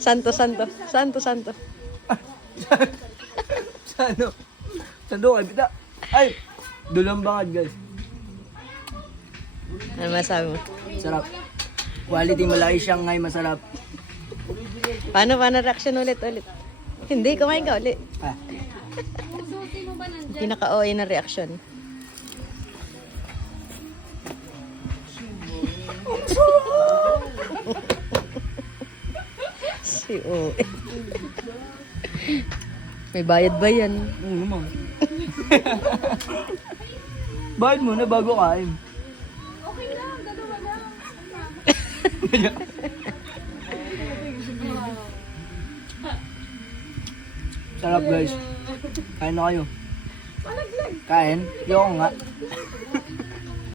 Santo, santo. Santo, santo. Sa ano? Sa doon, pita. Ay! Dulang bangad, guys. Ano masabi mo? Sarap. Quality Malaki Shanghai, masarap. Paano reaction ulit? Hindi, kumain ka ulit. Ah. Pinaka-OA na reaction. Si OA. May bayad ba yan? Oo naman. Bayad muna bago kain. Okay lang, dalawa lang. Sarap guys. Kain na kayo. Kain? Yung nga.